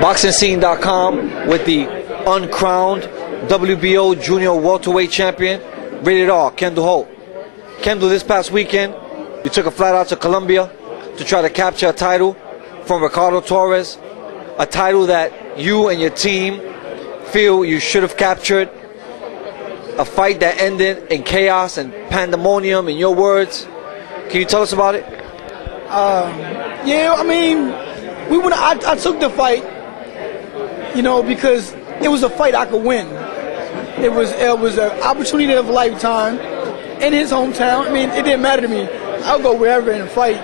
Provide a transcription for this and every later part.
BoxingScene.com with the uncrowned WBO Junior Welterweight Champion, rated R, Kendall Holt. Kendall, this past weekend, you took a flight out to Colombia to try to capture a title from Ricardo Torres, a title that you and your team feel you should have captured, a fight that ended in chaos and pandemonium, in your words. Can you tell us about it? Yeah, I mean, I took the fight, you know, because it was a fight I could win. It was an opportunity of a lifetime in his hometown. I mean, it didn't matter to me. I'll go wherever and fight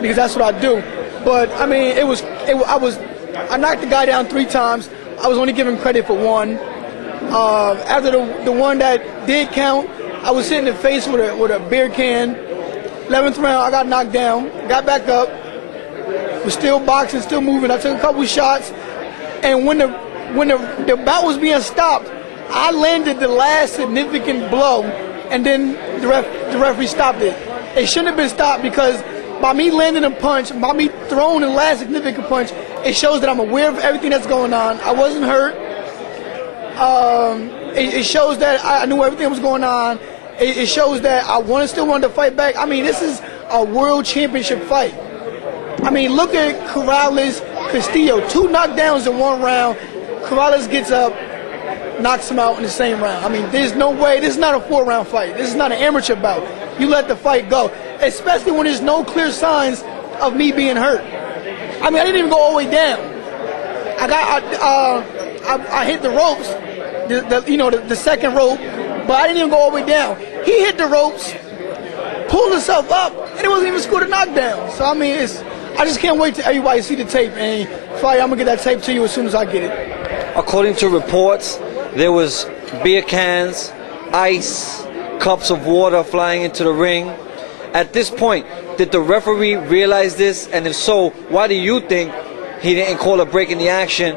because that's what I do. But I mean, I knocked the guy down 3 times. I was only given credit for 1. After the one that did count, I was hit in the face with a beer can. 11th round, I got knocked down, got back up, was still boxing, still moving. I took a couple shots, and when the bout was being stopped, I landed the last significant blow, and then the referee stopped it. It shouldn't have been stopped because by me landing a punch, by me throwing the last significant punch, it shows that I'm aware of everything that's going on. I wasn't hurt. It shows that I knew everything that was going on. It shows that I still wanted to fight back. I mean, this is a world championship fight. I mean, look at Corrales Castillo. 2 knockdowns in 1 round. Corrales gets up, knocks him out in the same round. I mean, there's no way. This is not a 4-round fight. This is not an amateur bout. You let the fight go, especially when there's no clear signs of me being hurt. I mean, I didn't even go all the way down. I hit the ropes, the second rope, but I didn't even go all the way down. He hit the ropes, pulled himself up, and it wasn't even scored a knockdown. So I mean, I just can't wait till everybody see the tape. And Fire, I'm gonna get that tape to you as soon as I get it. According to reports, there was beer cans, ice, cups of water flying into the ring. At this point, did the referee realize this? And if so, why do you think he didn't call a break in the action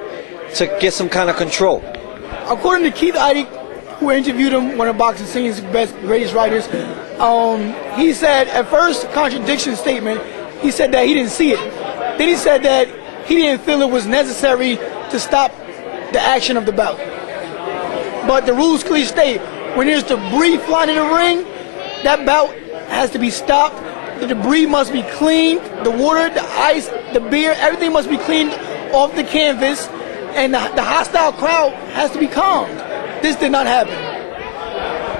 to get some kind of control? According to Keith Iddick, who interviewed him, one of Boxing Scene's greatest writers, he said at first, contradiction statement, he said that he didn't see it. Then he said that he didn't feel it was necessary to stop the action of the bout. But the rules clearly state, when there's debris flying in the ring, that bout has to be stopped. The debris must be cleaned. The water, the ice, the beer, everything must be cleaned off the canvas. And the hostile crowd has to be calmed. This did not happen.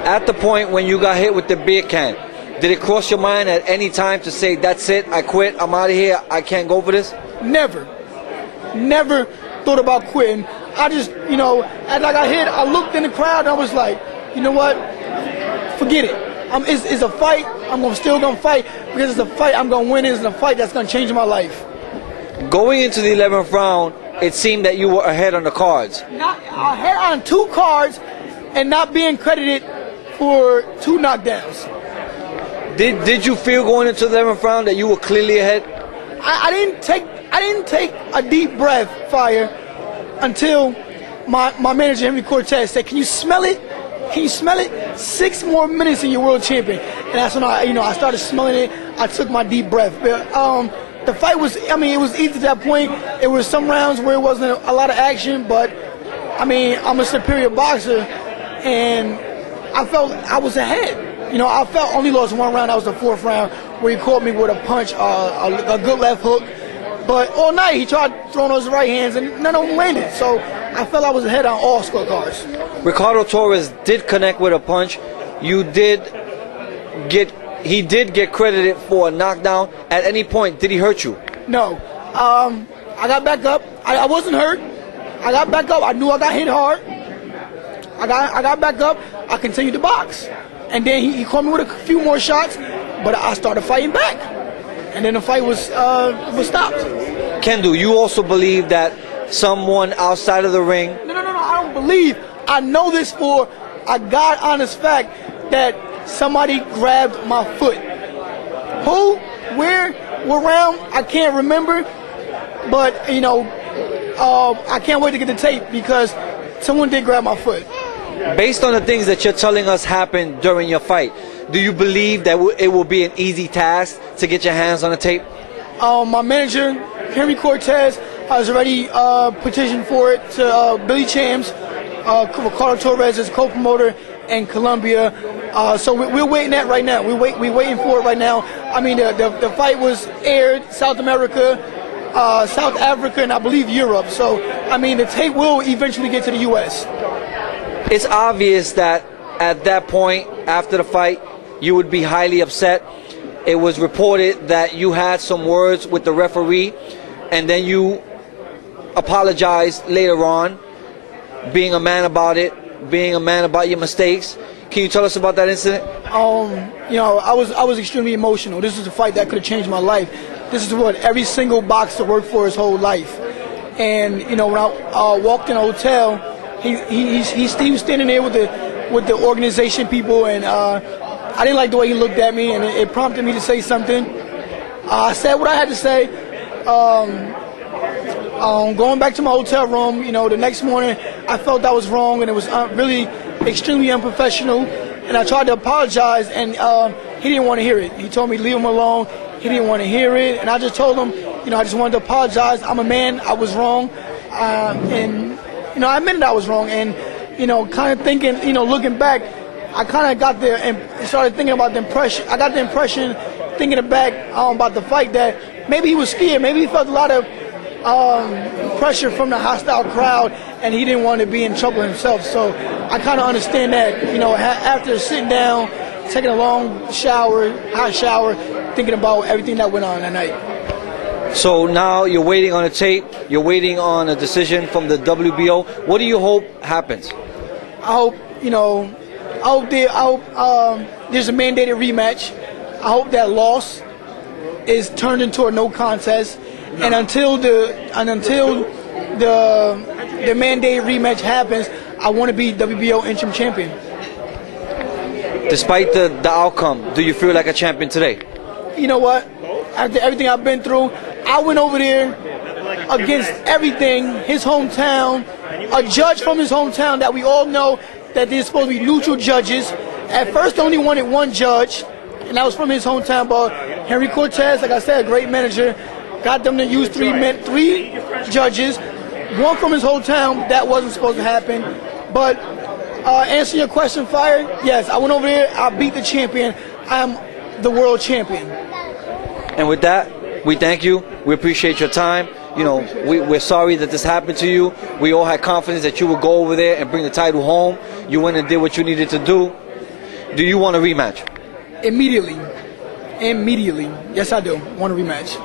At the point when you got hit with the beer can, did it cross your mind at any time to say, that's it, I quit, I'm out of here, I can't go for this? Never. Never thought about quitting. I just, as I got hit, I looked in the crowd and I was like, you know what? Forget it. It's a fight. I'm still going to fight because it's a fight I'm going to win. It's a fight that's going to change my life. Going into the 11th round, it seemed that you were ahead on the cards. Not ahead on 2 cards and not being credited for 2 knockdowns. Did you feel going into the 11th round that you were clearly ahead? I didn't take a deep breath, Fire, until my manager Henry Cortez said, "Can you smell it? Can you smell it? 6 more minutes and you're world champion." And that's when I started smelling it. I took my deep breath. But, the fight was, it was easy to that point. It was some rounds where it wasn't a lot of action, but, I'm a superior boxer, and I felt I was ahead. I felt only lost 1 round. That was the 4th round, where he caught me with a punch, a good left hook. But all night, he tried throwing those right hands, and none of them landed. So I felt I was ahead on all scorecards. Ricardo Torres did connect with a punch. He did get credited for a knockdown. At any point, did he hurt you? No. I got back up. I wasn't hurt. I got back up. I knew I got hit hard. I got back up. I continued to box. And then he caught me with a few more shots, but I started fighting back. And then the fight was stopped. Kendall, you also believe that someone outside of the ring... No, I don't believe. I know this for a God-honest fact that somebody grabbed my foot. Who? Where? What round? I can't remember. But, I can't wait to get the tape because someone did grab my foot. Based on the things that you're telling us happened during your fight, do you believe that it will be an easy task to get your hands on the tape? My manager, Henry Cortez, I was already petitioned for it to Billy Champs, Ricardo Torres is co-promoter in Colombia. So we're waiting that right now. We're waiting for it right now. I mean, the fight was aired South America, South Africa, and I believe Europe. So, I mean, the tape will eventually get to the U.S. It's obvious that at that point, after the fight, you would be highly upset. It was reported that you had some words with the referee, and then you apologized later on, being a man about it, being a man about your mistakes. Can you tell us about that incident? You know, I was extremely emotional. This is a fight that could have changed my life. This is what every single boxer worked for his whole life. And you know, when I walked in a hotel, he was standing there with the organization people, and I didn't like the way he looked at me, and it prompted me to say something. I said what I had to say. Going back to my hotel room, you know, the next morning, I felt that was wrong, and it was really extremely unprofessional. And I tried to apologize, and he didn't want to hear it. He told me to leave him alone. He didn't want to hear it, and I just told him, you know, I just wanted to apologize. I'm a man. I was wrong, and you know, I admitted I was wrong. And you know, kind of thinking, you know, looking back, I kind of got there and started thinking about the impression. I got the impression, thinking back about the fight, that maybe he was scared. Maybe he felt a lot of pressure from the hostile crowd, and he didn't want to be in trouble himself. So I kind of understand that, you know, after sitting down, taking a long shower, hot shower, thinking about everything that went on that night. So now you're waiting on a tape, you're waiting on a decision from the WBO. What do you hope happens? I hope, you know, I hope there's a mandated rematch. I hope that loss is turned into a no contest. And until the mandated rematch happens, I want to be WBO interim champion. Despite the outcome, do you feel like a champion today? You know what? After everything I've been through, I went over there against everything, his hometown, a judge from his hometown that we all know that they're supposed to be neutral judges. At first, they only wanted one judge, and that was from his hometown. But Henry Cortez, like I said, a great manager, got them to use three judges, one from his hometown. That wasn't supposed to happen. But answer your question, Fire, yes, I went over there, I beat the champion. I am the world champion. And with that, we thank you. We appreciate your time. You know, we're sorry that this happened to you. We all had confidence that you would go over there and bring the title home. You went and did what you needed to do. Do you want a rematch? Immediately. Yes, I do. Want a rematch.